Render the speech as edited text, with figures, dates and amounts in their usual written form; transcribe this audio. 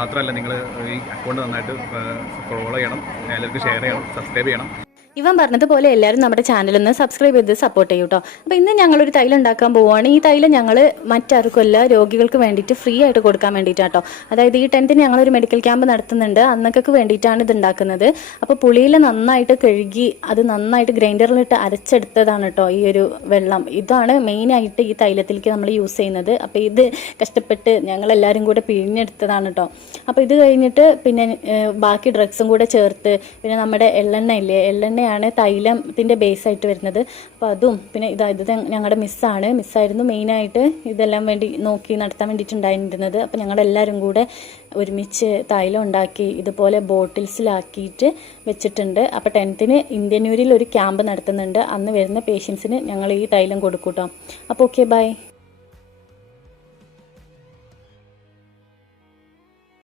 മാത്രമല്ല നിങ്ങൾ ഈ അക്കൗണ്ട് നന്നായിട്ട് ഫോളോ ചെയ്യണം, എല്ലാവർക്കും ഷെയർ ചെയ്യണം, സബ്സ്ക്രൈബ് ചെയ്യണം. ഇവൻ പറഞ്ഞതുപോലെ എല്ലാവരും നമ്മുടെ ചാനലൊന്ന് സബ്സ്ക്രൈബ് ചെയ്ത് സപ്പോർട്ട് ചെയ്യും കേട്ടോ. അപ്പോൾ ഇന്ന് ഞങ്ങളൊരു തൈലം ഉണ്ടാക്കാൻ പോവുകയാണ്. ഈ തൈലം ഞങ്ങൾ മറ്റാർക്കുമല്ല, രോഗികൾക്ക് വേണ്ടിയിട്ട് ഫ്രീ ആയിട്ട് കൊടുക്കാൻ വേണ്ടിയിട്ടാട്ടോ. അതായത് ഈ 10th ഞങ്ങളൊരു മെഡിക്കൽ ക്യാമ്പ് നടത്തുന്നുണ്ട്, അന്നൊക്കെ വേണ്ടിയിട്ടാണ് ഇത് ഉണ്ടാക്കുന്നത്. അപ്പോൾ പുളിയിൽ നന്നായിട്ട് കഴുകി അത് നന്നായിട്ട് ഗ്രൈൻഡറിലിട്ട് അരച്ചെടുത്തതാണ് കേട്ടോ ഈ ഒരു വെള്ളം. ഇതാണ് മെയിനായിട്ട് ഈ തൈലത്തിലേക്ക് നമ്മൾ യൂസ് ചെയ്യുന്നത്. അപ്പോൾ ഇത് കഷ്ടപ്പെട്ട് ഞങ്ങളെല്ലാവരും കൂടെ പിഴിഞ്ഞെടുത്തതാണ് കേട്ടോ. അപ്പോൾ ഇത് കഴിഞ്ഞിട്ട് പിന്നെ ബാക്കി ഡ്രഗ്സും കൂടെ ചേർത്ത്, പിന്നെ നമ്മുടെ എള്ളെണ്ണ ഇല്ലേ, എള്ളെണ്ണയാണ് തൈലത്തിൻ്റെ ബേസായിട്ട് വരുന്നത്. അപ്പോൾ അതും പിന്നെ ഇത് ഞങ്ങളുടെ മിസ്സായിരുന്നു മെയിനായിട്ട് ഇതെല്ലാം വേണ്ടി നോക്കി നടത്താൻ വേണ്ടിയിട്ടുണ്ടായിരുന്നത്. അപ്പോൾ ഞങ്ങളെല്ലാവരും കൂടെ ഒരുമിച്ച് തൈലം ഉണ്ടാക്കി ഇതുപോലെ ബോട്ടിൽസിലാക്കിയിട്ട് വെച്ചിട്ടുണ്ട്. അപ്പോൾ 10th ഇന്ത്യൻ യൂരിൽ ഒരു ക്യാമ്പ് നടത്തുന്നുണ്ട്. അന്ന് വരുന്ന പേഷ്യൻസിന് ഞങ്ങൾ ഈ തൈലം കൊടുക്കും കേട്ടോ. അപ്പോൾ ഓക്കെ, ബൈ.